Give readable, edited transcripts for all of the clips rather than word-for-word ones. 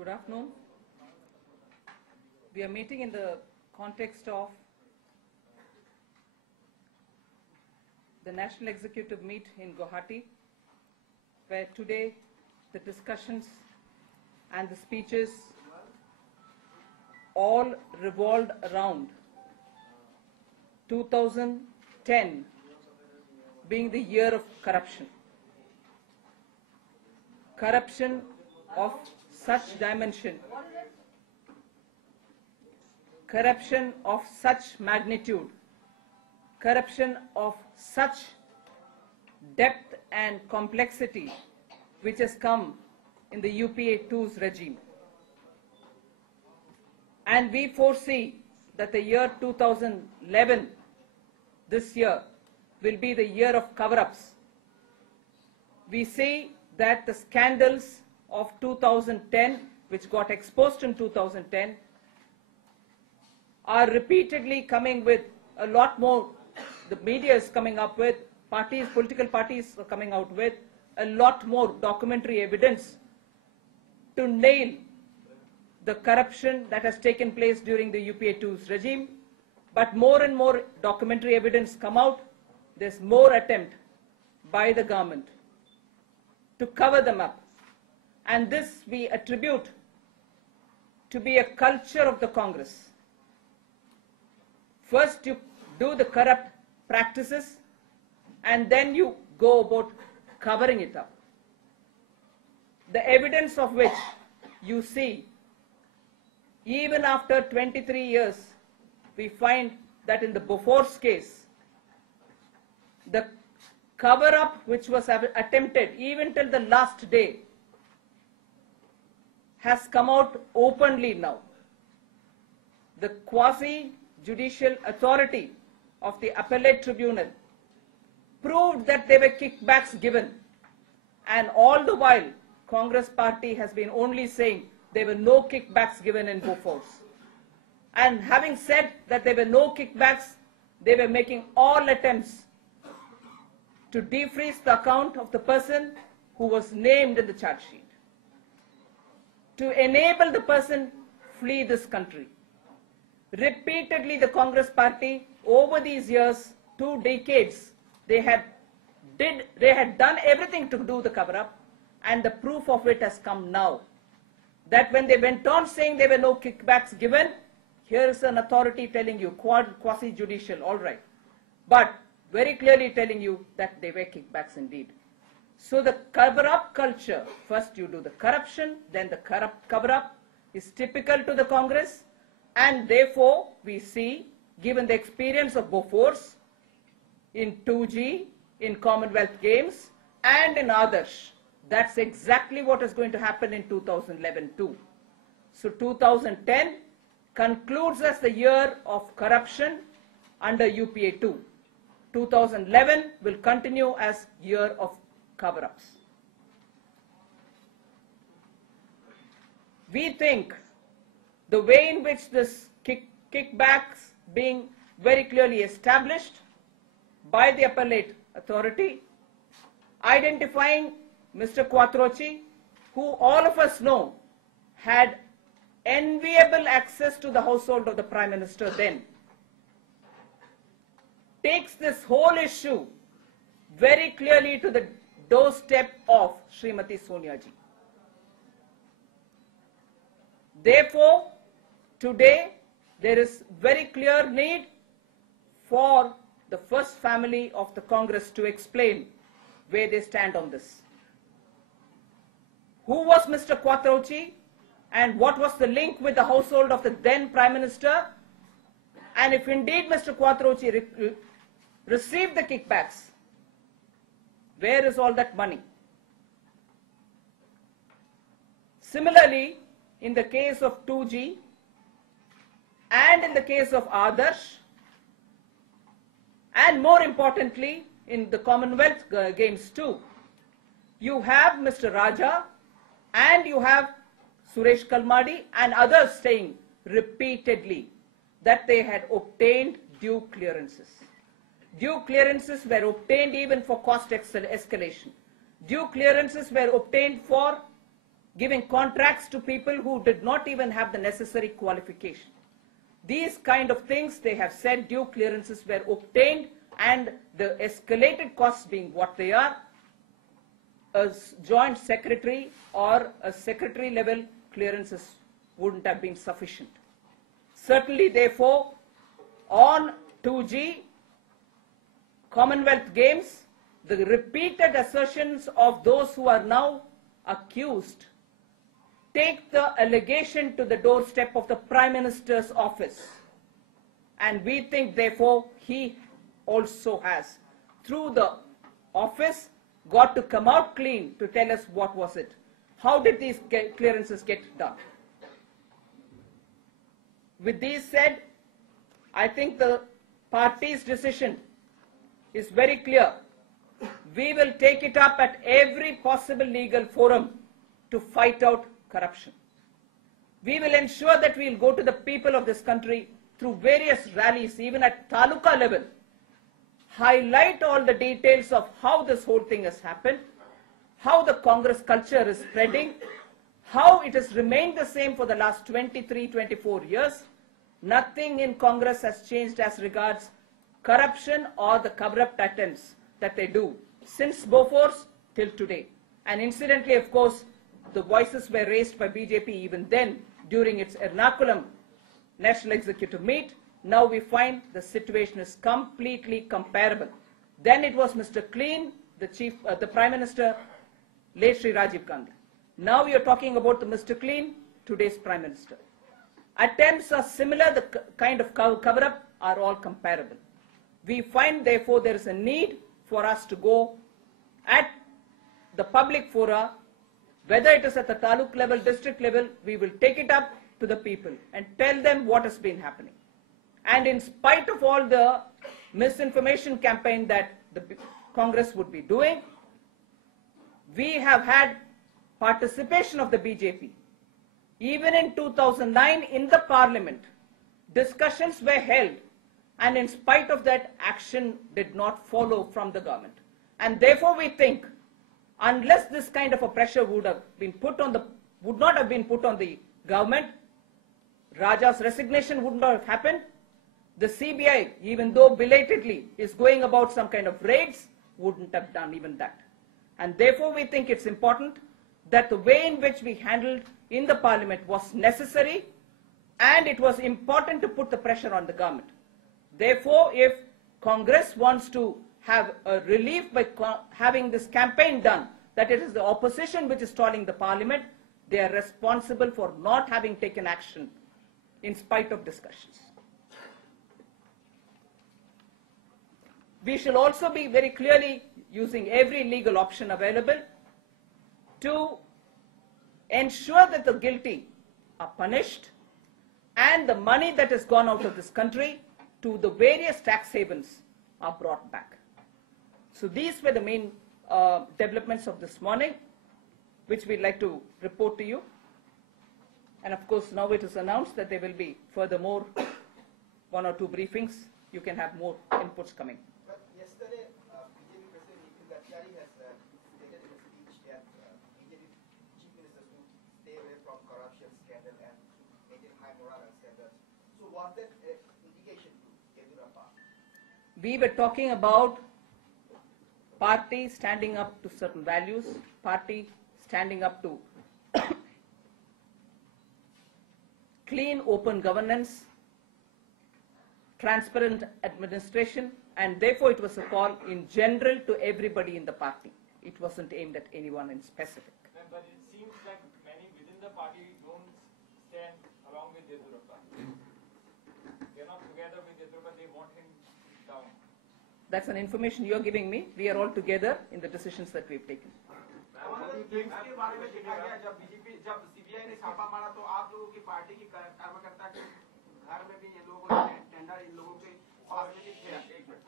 Good afternoon. We are meeting in the context of the National Executive Meet in Guwahati, where today the discussions and the speeches all revolved around 2010 being the year of corruption. Corruption of such dimension, corruption of such magnitude, corruption of such depth and complexity which has come in the UPA-2's regime. And we foresee that the year 2011, this year, will be the year of cover-ups. We see that the scandals of 2010, which got exposed in 2010, are repeatedly coming with a lot more. The media is coming up with, political parties are coming out with a lot more documentary evidence to nail the corruption that has taken place during the UPA-2's regime. But more and more documentary evidence come out. There's more attempt by the government to cover them up. And this we attribute to be a culture of the Congress. First you do the corrupt practices and then you go about covering it up. The evidence of which you see, even after 23 years, we find that in the Bofor's case, the cover-up which was attempted even till the last day has come out openly now. The quasi-judicial authority of the appellate tribunal proved that there were kickbacks given, and all the while Congress party has been only saying there were no kickbacks given in Bofor's. And having said that there were no kickbacks, they were making all attempts to defreeze the account of the person who was named in the charge sheet, to enable the person flee this country. Repeatedly the Congress party over these years, 2 decades, they had done everything to do the cover-up, and the proof of it has come now. That when they went on saying there were no kickbacks given, here is an authority telling you, quasi-judicial, all right, but very clearly telling you that they were kickbacks indeed. So the cover-up culture, first you do the corruption, then the cover-up is typical to the Congress, and therefore we see, given the experience of Bofor's in 2G, in Commonwealth Games, and in Adarsh, that's exactly what is going to happen in 2011 too. So 2010 concludes as the year of corruption under UPA-2. 2011 will continue as year of cover-ups. We think the way in which this kickbacks being very clearly established by the appellate authority, identifying Mr. Quattrochi, who all of us know had enviable access to the household of the Prime Minister then, takes this whole issue very clearly to the doorstep of Srimati Sonia Ji. Therefore, today there is very clear need for the first family of the Congress to explain where they stand on this. Who was Mr. Quattrochi and what was the link with the household of the then Prime Minister? And if indeed Mr. Quattrochi received the kickbacks, where is all that money? Similarly, in the case of 2G and in the case of Adarsh, and more importantly in the Commonwealth Games too, you have Mr. Raja and you have Suresh Kalmadi and others saying repeatedly that they had obtained due clearances. Due clearances were obtained even for cost escalation. Due clearances were obtained for giving contracts to people who did not even have the necessary qualification. These kind of things, they have said due clearances were obtained, and the escalated costs being what they are, a joint secretary or a secretary level clearances wouldn't have been sufficient. Certainly, therefore, on 2G, Commonwealth Games, the repeated assertions of those who are now accused take the allegation to the doorstep of the Prime Minister's office. And we think, therefore, he also has, through the office, got to come out clean to tell us what was it. How did these clearances get done? With these said, I think the party's decision is very clear. We will take it up at every possible legal forum to fight out corruption. We will ensure that we will go to the people of this country through various rallies, even at taluka level, highlight all the details of how this whole thing has happened, how the Congress culture is spreading, how it has remained the same for the last 23, 24 years. Nothing in Congress has changed as regards corruption or the corrupt attempts that they do since Bofors till today. And incidentally, of course, the voices were raised by BJP even then during its Ernakulam National Executive Meet. Now we find the situation is completely comparable. Then it was Mr. Clean, the Prime Minister, late Sri Rajiv Gandhi. Now you're talking about the Mr. Clean, today's Prime Minister. Attempts are similar, the kind of cover-up are all comparable. We find, therefore, there is a need for us to go at the public fora, whether it is at the taluk level, district level, we will take it up to the people and tell them what has been happening. And in spite of all the misinformation campaign that the Congress would be doing, we have had participation of the BJP. Even in 2009 in the parliament, discussions were held, and in spite of that, action did not follow from the government. And therefore we think, unless this kind of a pressure would not have been put on the government, Raja's resignation would not have happened. The CBI, even though belatedly is going about some kind of raids, wouldn't have done even that. And therefore we think it's important that the way in which we handled in the parliament was necessary, and it was important to put the pressure on the government. Therefore, if Congress wants to have a relief by having this campaign done, that it is the opposition which is stalling the parliament, they are responsible for not having taken action in spite of discussions. We shall also be very clearly using every legal option available to ensure that the guilty are punished and the money that has gone out of this country to the various tax havens are brought back. So these were the main developments of this morning, which we'd like to report to you. And of course, now it is announced that there will be furthermore 1 or 2 briefings. You can have more inputs coming. But yesterday, BJP President Nitin Gadkari has stated in a speech that BJP Chief Minister should stay away from corruption scandal and maintain high moral and standards. So was that an indication to Yediyurappa? We were talking about party standing up to certain values, party standing up to clean, open governance, transparent administration, and therefore it was a call in general to everybody in the party. It wasn't aimed at anyone in specific. But it seems like many within the party don't stand along with Yediyurappa. They're not together with Yediyurappa, they want him down. That's an information you're giving me. We are all together in the decisions that we've taken. इसके बारे में देखा गया जब BJP जब CBI ने छापा मारा तो आप लोगों की पार्टी की कार्यकर्ता के घर में भी ये लोगों ने टेंडर इन लोगों के पास में भी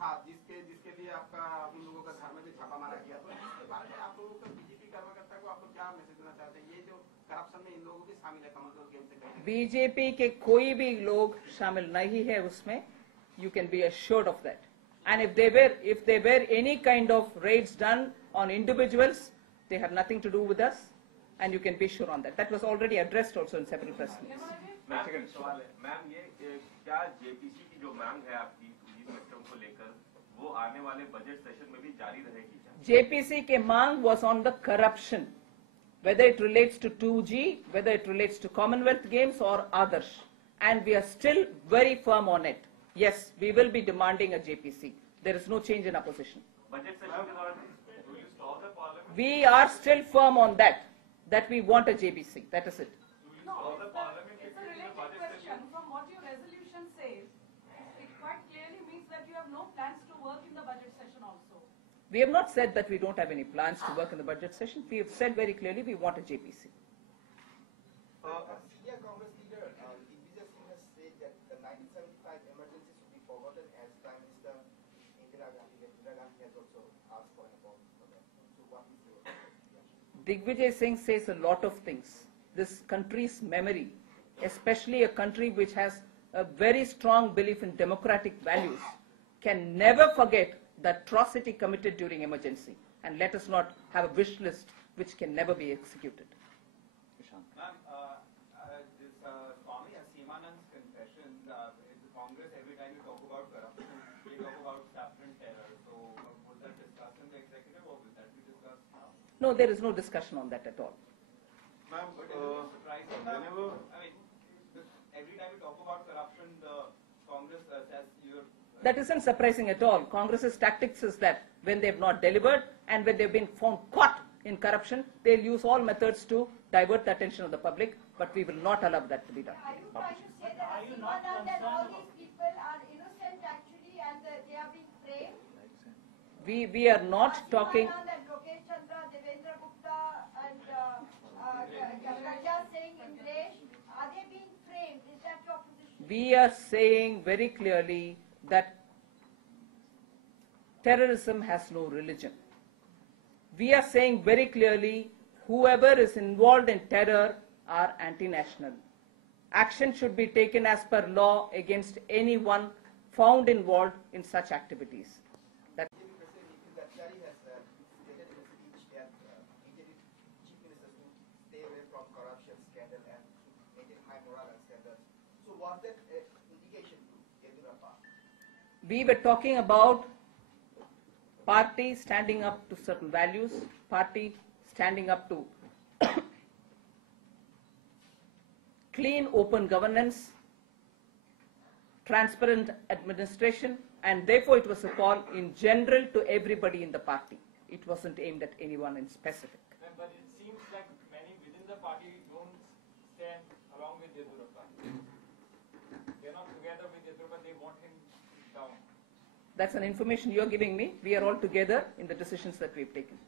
था जिसके लिए आपका उन लोगों का घर में भी छापा मारा गया तो इसके बारे में आप लोगों को बीजेपी कार्यकर्ता को आप लोग क्या मैसेज देना चाहते हैं ये जो करप्शन में इन लोगों की शामिल है कमलदोल गेम से कहीं बीजेपी के कोई भी लोग शामिल नहीं है उसमें. You can be assured of that. And if there were any kind of raids done on individuals, they have nothing to do with us. and you can be sure on that. That was already addressed also in several press meetings. Ma'am एक सवाल है ma'am ये क्या JPC की जो मांग है आपकी 2G स्पेक्ट्रम को लेकर वो आने वाले बजट सेशन में भी जारी रहेगी क्या? JPC के मांग was on the corruption, whether it relates to 2G, whether it relates to Commonwealth Games or others, and we are still very firm on it. Yes, we will be demanding a JPC. There is no change in our position. Budget session के दौरान Will you stop the parliament? We are still firm on that we want a JPC. That is it. Will you stop the parliament? It's a related question. From what your resolution says, it quite clearly means that you have no plans to work in the budget session also. We have not said that we don't have any plans to work in the budget session. We have said very clearly we want a JPC. Senior Congress leader Nirmala Sitharaman has said that the 1975 emergency should be forgotten as Prime Minister Indira Gandhi has also asked for an apology for that. So what is your reaction? Digvijay Singh says a lot of things. This country's memory, especially a country which has a very strong belief in democratic values, can never forget the atrocity committed during emergency. And let us not have a wish list which can never be executed. Ma'am, this Swami Asimanand's confession, the Congress, every time you talk about corruption, we talk about saffron terror. So was that discussed in the executive or will that be discussed now? No, there is no discussion on that at all. Ma'am, but it is surprising that, every time we talk about corruption, the Congress says you're... That isn't surprising at all. Congress's tactics is that when they have not delivered and when they've been found caught in corruption, they'll use all methods to divert the attention of the public, but we will not allow that to be done. Are you trying to say that Asimanand and all these people are innocent actually and they are being framed? We are not talking... Asimanand and Lokesh Chandra, Devendra Gupta and Raja Singh, Indresh, are they being framed? Is that your position? We are saying very clearly that terrorism has no religion. We are saying very clearly whoever is involved in terror are anti-national. Action should be taken as per law against anyone found involved in such activities. That we were talking about party standing up to certain values, party standing up to clean, open governance, transparent administration, and therefore it was a call in general to everybody in the party. It wasn't aimed at anyone in specific. But it seems like many within the party don't stand along with Yediyurappa. They're not together with Yediyurappa, they want him down. That's an information you're giving me. We are all together in the decisions that we've taken.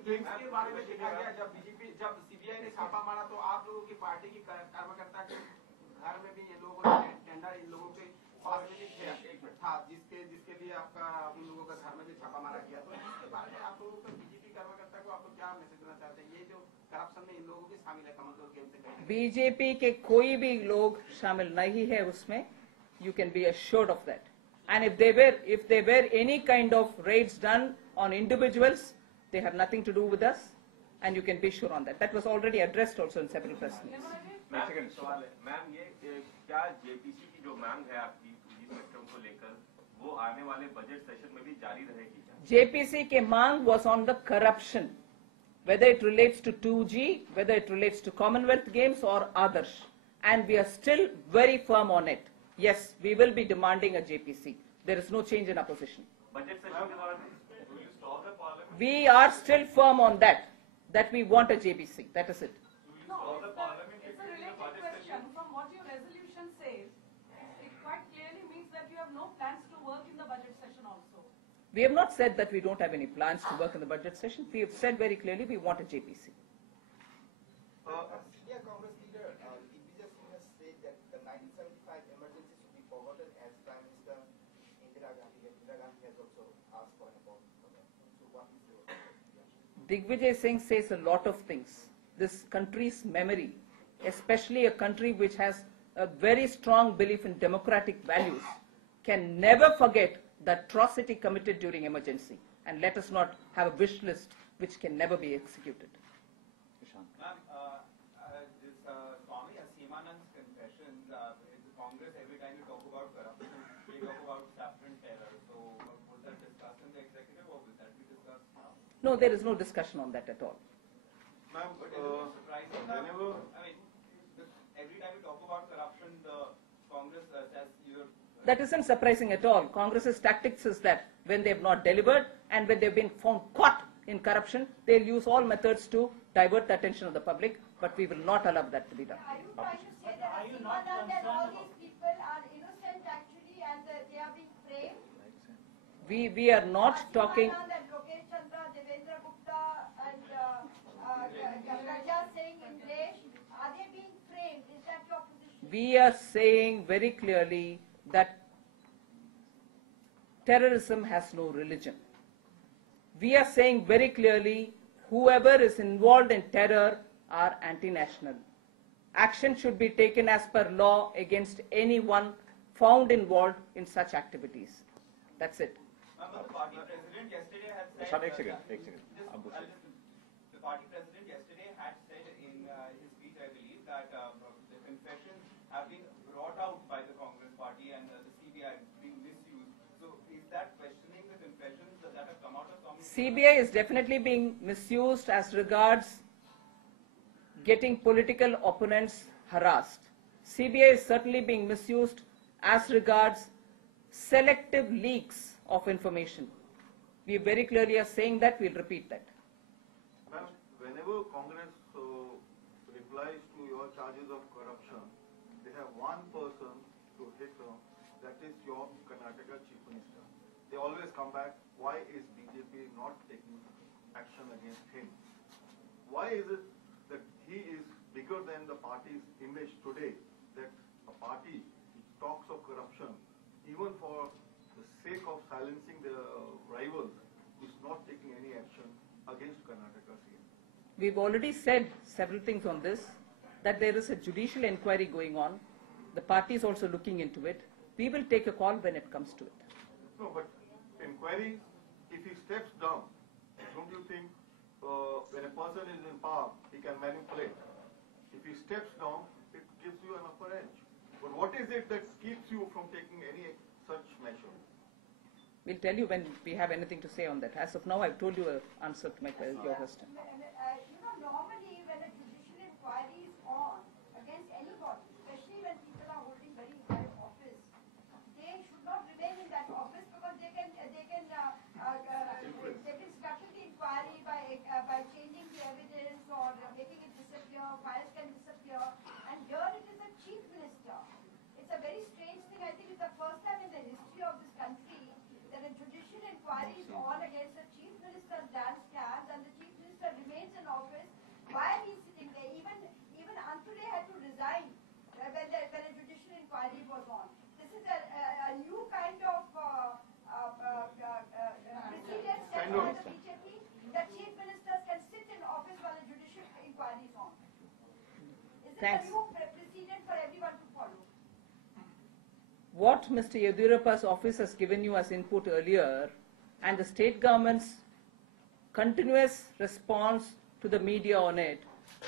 के बारे में देखा गया जब CBI ने छापा मारा तो आप लोगों की पार्टी की कार्यकर्ता के घर में भी ये लोगों ने टेंडर इन लोगों के पास में भी था जिसके लिए आपका उन लोगों का घर में भी छापा मारा गया तो इसके बारे में आप लोगों को बीजेपी कार्यकर्ता को आप लोग क्या मैसेज देना चाहते हैं ये जो करप्शन में इन लोगों की शामिल है कमजोर गेम से कहीं बीजेपी के कोई भी लोग शामिल नहीं है उसमें. You can be assured of that. And if there were any kind of raids done on individuals, they have nothing to do with us, and you can be sure on that. That was already addressed also in several press meetings. Ma'am एक सवाल है ma'am ये क्या JPC की जो मांग है आपकी 2G स्पेक्ट्रम को लेकर वो आने वाले बजट सेशन में भी जारी रहेगी क्या? JPC के मांग was on the corruption, whether it relates to 2G, whether it relates to Commonwealth Games or others, and we are still very firm on it. Yes, we will be demanding a JPC. There is no change in our position. Budget session के दौरान Will you stop the parliament? We are still firm on that we want a JPC. That is it. Will you No, stop the parliament? it's a related question. From what your resolution says, it quite clearly means that you have no plans to work in the budget session also. We have not said that we don't have any plans to work in the budget session. We have said very clearly we want a JPC. Senior Congress leader Nirmala Sitharaman has said that the 1975 emergency should be forgotten as Prime Minister Indira Gandhi has also asked for an apology for that. So what is your reaction? Digvijay Singh says a lot of things. This country's memory, especially a country which has a very strong belief in democratic values, can never forget the atrocity committed during emergency. And let us not have a wish list which can never be executed. Ma'am, Swami Seemanand's confessions, in Congress, every time you talk about corruption, they talk about saffron terror. So, was that discussed in the executive, or will that be discussed now? No, there is no discussion on that at all. Ma'am, but is it surprising that, I mean, every time you talk about corruption, the Congress says you're... That isn't surprising at all. Congress's tactics is that when they have not delivered and when they've been found caught in corruption, they'll use all methods to divert the attention of the public, but we will not allow that to be done. Are you trying to say that Seemanand and all these people are innocent actually and they are being framed? We are not talking... Seemanand and Lokesh Chandra, Devendra Gupta and Raja Singh in Desh, are they being framed? Is that your position? We are saying very clearly that terrorism has no religion. We are saying very clearly whoever is involved in terror are anti-national. Action should be taken as per law against anyone found involved in such activities. That's it. The party president yesterday had said... The party president yesterday had said in his speech, I believe, that the confessions have been brought out by the Congress party and the CBI being misused. So is that questioning the confessions that have come out of Congress? CBI is definitely being misused as regards getting political opponents harassed. CBI is certainly being misused as regards selective leaks of information. We very clearly are saying that, we'll repeat that. Ma'am, whenever Congress replies to your charges of corruption, they have one person to hit on, that is your Karnataka Chief Minister. They always come back, why is BJP not taking action against him? Why is it that he is bigger than the party's image today, that a party which talks of corruption, even for the sake of silencing the rivals, is not taking any action against Karnataka CM? We've already said several things on this, that there is a judicial inquiry going on. The party is also looking into it. We will take a call when it comes to it. No, but inquiry, if he steps down, don't you think when a person is in power, he can manipulate? If he steps down, it gives you an upper edge. But what is it that keeps you from taking any such measure? We'll tell you when we have anything to say on that. As of now, I've told you an answer to your question. Normally when a judicial inquiry is on against anybody, especially when people are holding very high office, they should not remain in that office because they can structure the inquiry by changing the evidence or making it disappear. Files can disappear, and here it is a chief minister. It's a very strange thing. I think it's the first time in the history of this country that a judicial inquiry is on against the chief minister's dance stands and the chief minister remains in office while he's sitting there. Even Anthony had to resign when a judicial inquiry was on. This is a new kind of precedent set by the BJP that chief ministers can sit in office while a judicial inquiry is on. Is it a new precedent for everyone to follow? What Mr. Yediyurappa's office has given you as input earlier and the state government's continuous response to the media on it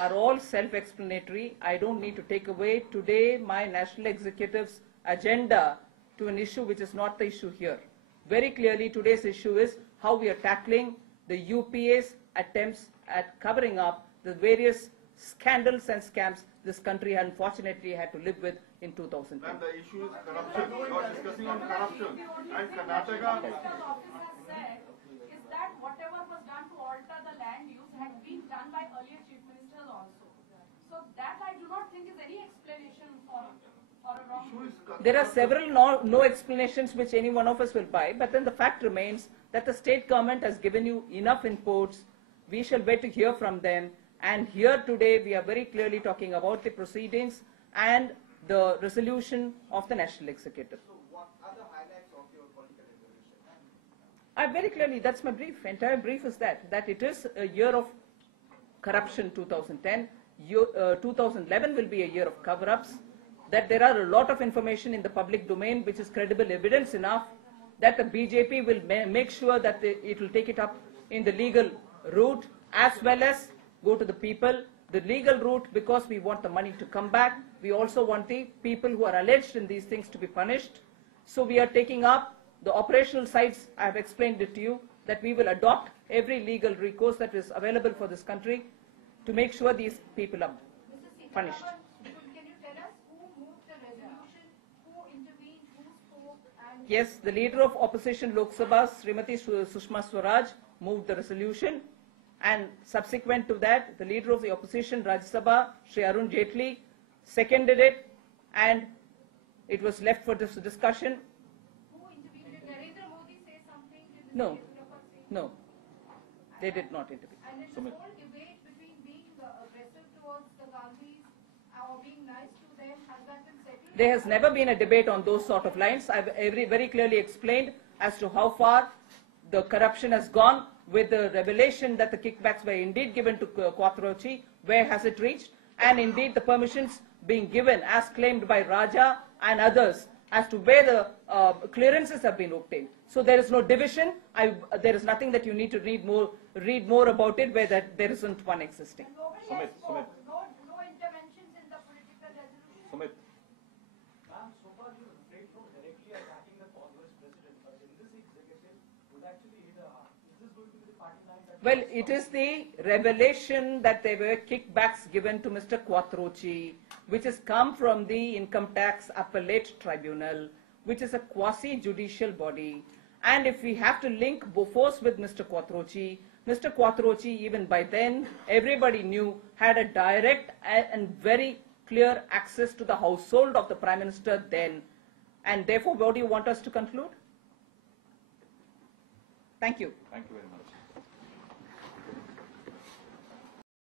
are all self-explanatory. I don't need to take away today my national executive's agenda to an issue which is not the issue here. Very clearly today's issue is how we are tackling the UPA's attempts at covering up the various scandals and scams this country unfortunately had to live with in 2010. Ma'am, the issue is corruption. You are discussing on corruption. And Karnataka... Is that whatever was done to alter the land use had been done by earlier chief ministers also. So that I do not think is any explanation for a wrong. There are several no explanations which any one of us will buy, but then the fact remains that the state government has given you enough inputs. We shall wait to hear from them. And here today we are very clearly talking about the proceedings and the resolution of the National Executive. So what are the highlights of your political resolution? Very clearly, that's my brief. Entire brief is that it is a year of corruption 2010. 2011 will be a year of cover-ups. That there are a lot of information in the public domain which is credible evidence enough that the BJP will make sure that it will take it up in the legal route as well as go to the people the legal route because we want the money to come back. We also want the people who are alleged in these things to be punished. So we are taking up the operational sides. I have explained it to you that we will adopt every legal recourse that is available for this country to make sure these people are punished. Can you tell us who moved the resolution, who intervened, who spoke, and Yes, the leader of opposition Lok Sabha, Srimati Sushma Swaraj, moved the resolution, and subsequent to that, the leader of the opposition Rajya Sabha, Shri Arun Jaitley, seconded it, and it was left for this discussion. who intervened? Did Narendra Modi say something? Did Mr. No. Yediyurappa say? No, they did not intervene. And in this whole debate between being aggressive towards the Gandhis or being nice to them, has that been settled? There has never been a debate on those sort of lines. I've very clearly explained as to how far the corruption has gone with the revelation that the kickbacks were indeed given to Quattrochi. Where has it reached? And indeed the permissions being given as claimed by Raja and others as to where the clearances have been obtained. So there is no division. There is nothing that you need to read more about it where there isn't one existing. And nobody has spoke. No interventions in the political resolution. Sumit. Ma'am, so far you refrained from directly attacking the Congress president, but in this executive would actually hit a heart. Is this going to be the party line that... Well, it is the revelation that there were kickbacks given to Mr. Quattrochi, which has come from the Income Tax Appellate Tribunal, which is a quasi-judicial body. And if we have to link Bofors with Mr. Quattrochi, even by then, everybody knew, had a direct and very clear access to the household of the Prime Minister then. And therefore, what do you want us to conclude? Thank you. Thank you very much.